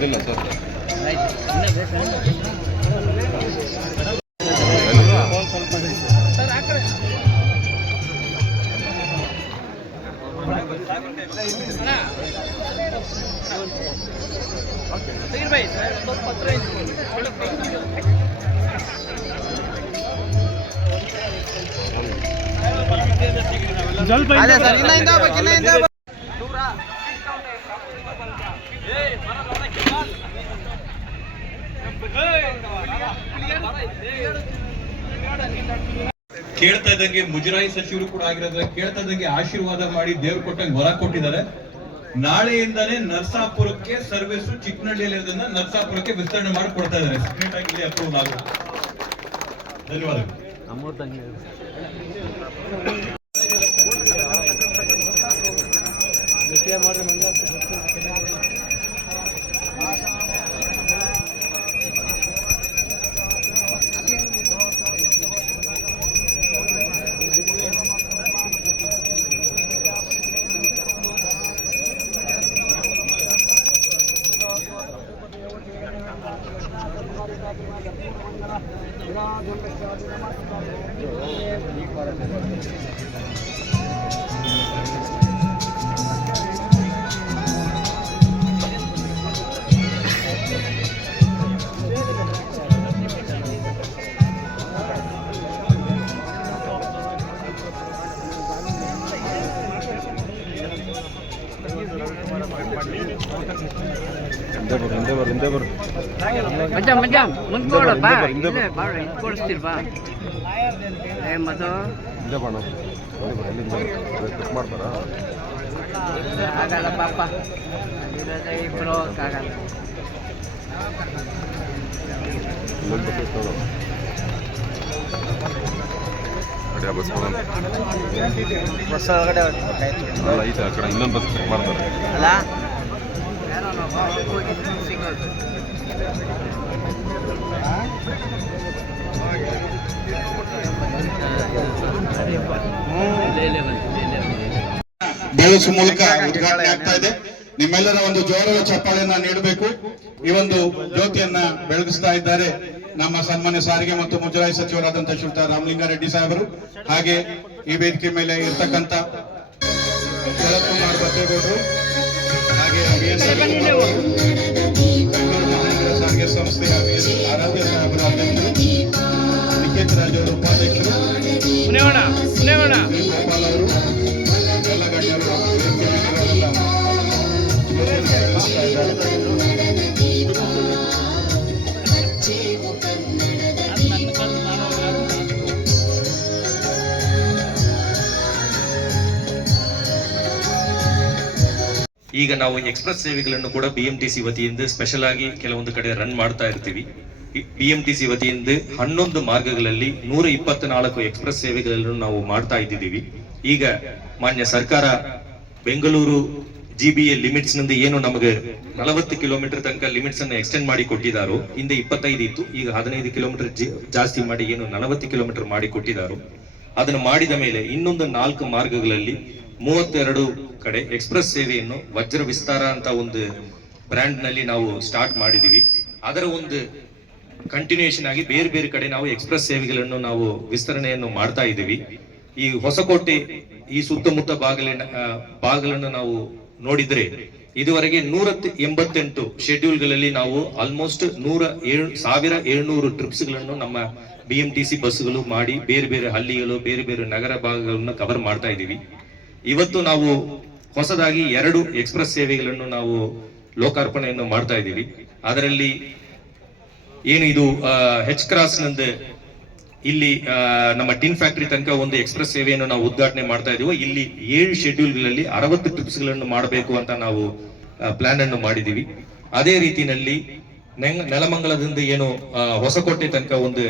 ಬಂದಿಲ್ಲ ಸರ್. ಕೇಳ್ತಾ ಇದ್ದಂಗೆ ಮುಜರಾಯಿ ಸಚಿವರು ಕೂಡ ಆಗಿರೋದ್ರೆ ಕೇಳ್ತಾ ಇದ್ದಂಗೆ ಆಶೀರ್ವಾದ ಮಾಡಿ ದೇವ್ರು ಕೊಟ್ಟಂಗೆ ಹೊರ ಕೊಟ್ಟಿದ್ದಾರೆ. ನಾಳೆಯಿಂದಾನೇ ನರಸಾಪುರಕ್ಕೆ ಸರ್ವಿಸ್ ಚಿಕ್ಕನಹಳ್ಳಿಯಲ್ಲಿ ಇರೋದನ್ನ ನರಸಾಪುರಕ್ಕೆ ವಿಸ್ತರಣೆ ಮಾಡಿ ಕೊಡ್ತಾ ಇದ್ದಾರೆ. ಸೆಕ್ರೆಟ್ ಆಗಿ ಅಪ್ರೂವಲ್ ಆಗುತ್ತೆ. ಧನ್ಯವಾದಗಳು. ಆಗಲ್ಲ ಪಾಪ ಇಬ್ರು ಆಗಲ್ಲ. ಬಸ್ ಒಳಗಡೆ ಐತೆ ಆ ಕಡೆ ಇನ್ನೊಂದು ಬಸ್ ಚೆಕ್ ಮಾಡ್ತಾರೆ ಅಲ್ಲ. ಬೆಳೆಸುವ ಮೂಲಕ ಉದ್ಘಾಟನೆ ಆಗ್ತಾ ಇದೆ. ನಿಮ್ಮೆಲ್ಲರ ಒಂದು ಜೋರದ ಚಪ್ಪಾಳೆಯನ್ನ ನೀಡಬೇಕು. ಈ ಒಂದು ಜ್ಯೋತಿಯನ್ನ ಬೆಳಗಿಸ್ತಾ ಇದ್ದಾರೆ ನಮ್ಮ ಸನ್ಮಾನ್ಯ ಸಾರಿಗೆ ಮತ್ತು ಮುಜರಾಯಿ ಸಚಿವರಾದಂತಹ ಶ್ರೀಯುತ ರಾಮಲಿಂಗಾರೆಡ್ಡಿ ಸಾಹೇಬರು, ಹಾಗೆ ಈ ವೇದಿಕೆ ಮೇಲೆ ಇರ್ತಕ್ಕಂಥ ಶರತ್ ಕುಮಾರ್ ಬಚ್ಚೇಗೌಡರು, ಹಾಗೆ ಬೆಂಗಳೂರು ಮಹಾನಗರ ಸಾರಿಗೆ ಸಂಸ್ಥೆಯ ಆರಾಧ್ಯ ಸಾಹೇಬರ ಅಧ್ಯಕ್ಷರು, ನಿಖೇತ್ ರಾಜ್ ಅವರು ಉಪಾಧ್ಯಕ್ಷರು, ಗೋಪಾಲ್ ಅವರು, ಎಲ್ಲ ಗಣ್ಯರು ಈಗ ನಾವು ಎಕ್ಸ್ಪ್ರೆಸ್ ಸೇವೆಗಳನ್ನು ಕೂಡ ಬಿಎಂಟಿಸಿ ವತಿಯಿಂದ ಸ್ಪೆಷಲ್ ಆಗಿ ಕೆಲವೊಂದು ಕಡೆ ರನ್ ಮಾಡ್ತಾ ಇರ್ತೀವಿ. ಬಿಎಂಟಿಸಿ ವತಿಯಿಂದ 11 ಮಾರ್ಗಗಳಲ್ಲಿ 124 ಎಕ್ಸ್ಪ್ರೆಸ್ ಸೇವೆಗಳನ್ನು ನಾವು ಮಾಡ್ತಾ ಇದ್ದೀವಿ. ಈಗ ಮಾನ್ಯ ಸರ್ಕಾರ ಬೆಂಗಳೂರು GBA ಲಿಮಿಟ್ಸ್ ನಿಂದ ಏನು ನಮಗೆ 40 ಕಿಲೋಮೀಟರ್ ತನಕ ಲಿಮಿಟ್ಸ್ ಅನ್ನು ಎಕ್ಸ್ಟೆಂಡ್ ಮಾಡಿ ಕೊಟ್ಟಿದ್ದಾರೋ, ಹಿಂದೆ 25 ಇತ್ತು, ಈಗ 15 ಕಿಲೋಮೀಟರ್ ಜಾಸ್ತಿ ಮಾಡಿ ಏನು 40 ಕಿಲೋಮೀಟರ್ ಮಾಡಿ ಕೊಟ್ಟಿದ್ದಾರೋ, ಅದನ್ನು ಮಾಡಿದ ಮೇಲೆ ಇನ್ನೊಂದು 4 ಮಾರ್ಗಗಳಲ್ಲಿ 32 ಕಡೆ ಎಕ್ಸ್ಪ್ರೆಸ್ ಸೇವೆಯನ್ನು ವಜ್ರ ವಿಸ್ತಾರ ಅಂತ ಒಂದು ಬ್ರ್ಯಾಂಡ್ ನಲ್ಲಿ ನಾವು ಸ್ಟಾರ್ಟ್ ಮಾಡಿದೀವಿ. ಅದರ ಒಂದು ಕಂಟಿನ್ಯೂಯೇಷನ್ ಆಗಿ ಬೇರೆ ಬೇರೆ ಕಡೆ ನಾವು ಎಕ್ಸ್ಪ್ರೆಸ್ ಸೇವೆಗಳನ್ನು ನಾವು ವಿಸ್ತರಣೆಯನ್ನು ಮಾಡ್ತಾ ಇದ್ದೀವಿ. ಈ ಹೊಸಕೋಟೆ ಈ ಸುತ್ತಮುತ್ತ ಭಾಗಗಳನ್ನು ನಾವು ನೋಡಿದ್ರೆ ಇದುವರೆಗೆ 188 ಶೆಡ್ಯೂಲ್ಗಳಲ್ಲಿ ನಾವು ಆಲ್ಮೋಸ್ಟ್ 107,700 ಟ್ರಿಪ್ಸ್ ಗಳನ್ನು ನಮ್ಮ BMTC ಬಸ್ಗಳು ಮಾಡಿ ಬೇರೆ ಬೇರೆ ಹಳ್ಳಿಗಳು, ಬೇರೆ ಬೇರೆ ನಗರ ಭಾಗಗಳನ್ನು ಕವರ್ ಮಾಡ್ತಾ ಇದ್ದೀವಿ. ಇವತ್ತು ನಾವು ಹೊಸದಾಗಿ 2 ಎಕ್ಸ್ಪ್ರೆಸ್ ಸೇವೆಗಳನ್ನು ನಾವು ಲೋಕಾರ್ಪಣೆಯನ್ನು ಮಾಡ್ತಾ ಇದ್ದೀವಿ. ಅದರಲ್ಲಿ ಏನು ಇದು ಹೆಚ್ ಕ್ರಾಸ್ ನಂದು ಇಲ್ಲಿ ನಮ್ಮ ಟಿನ್ ಫ್ಯಾಕ್ಟರಿ ತನಕ ಒಂದು ಎಕ್ಸ್ಪ್ರೆಸ್ ಸೇವೆಯನ್ನು ನಾವು ಉದ್ಘಾಟನೆ ಮಾಡ್ತಾ ಇದೀವಿ. ಇಲ್ಲಿ 7 ಶೆಡ್ಯೂಲ್ಗಳಲ್ಲಿ 60 ಟ್ರಿಪ್ಸ್ ಗಳನ್ನು ಮಾಡಬೇಕು ಅಂತ ನಾವು ಪ್ಲಾನ್ ಅನ್ನು ಮಾಡಿದೀವಿ. ಅದೇ ರೀತಿಯಲ್ಲಿ ನೆಲಮಂಗಲದಿಂದ ಏನು ಹೊಸಕೋಟೆ ತನಕ ಒಂದು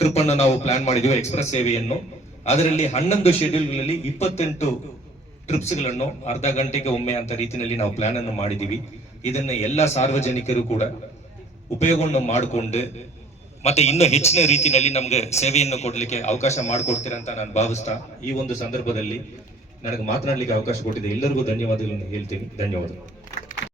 ಟ್ರಿಪ್ ಅನ್ನು ನಾವು ಪ್ಲಾನ್ ಮಾಡಿದೀವಿ ಎಕ್ಸ್ಪ್ರೆಸ್ ಸೇವೆಯನ್ನು. ಅದರಲ್ಲಿ 11 ಶೆಡ್ಯೂಲ್ಗಳಲ್ಲಿ 28 ಟ್ರಿಪ್ಸ್ ಗಳನ್ನು ಅರ್ಧ ಗಂಟೆಗೆ ಒಮ್ಮೆ ಅಂತ ರೀತಿಯಲ್ಲಿ ನಾವು ಪ್ಲಾನ್ ಅನ್ನು ಮಾಡಿದೀವಿ. ಇದನ್ನ ಎಲ್ಲ ಸಾರ್ವಜನಿಕರು ಕೂಡ ಉಪಯೋಗವನ್ನು ಮಾಡಿಕೊಂಡು ಮತ್ತೆ ಇನ್ನೂ ಹೆಚ್ಚಿನ ರೀತಿಯಲ್ಲಿ ನಮ್ಗೆ ಸೇವೆಯನ್ನು ಕೊಡ್ಲಿಕ್ಕೆ ಅವಕಾಶ ಮಾಡಿಕೊಡ್ತೀರಾ ಅಂತ ನಾನು ಭಾವಿಸ್ತಾ ಈ ಒಂದು ಸಂದರ್ಭದಲ್ಲಿ ನನಗೆ ಮಾತನಾಡ್ಲಿಕ್ಕೆ ಅವಕಾಶ ಕೊಟ್ಟಿದೆ ಎಲ್ಲರಿಗೂ ಧನ್ಯವಾದಗಳನ್ನು ಹೇಳ್ತೀನಿ. ಧನ್ಯವಾದ.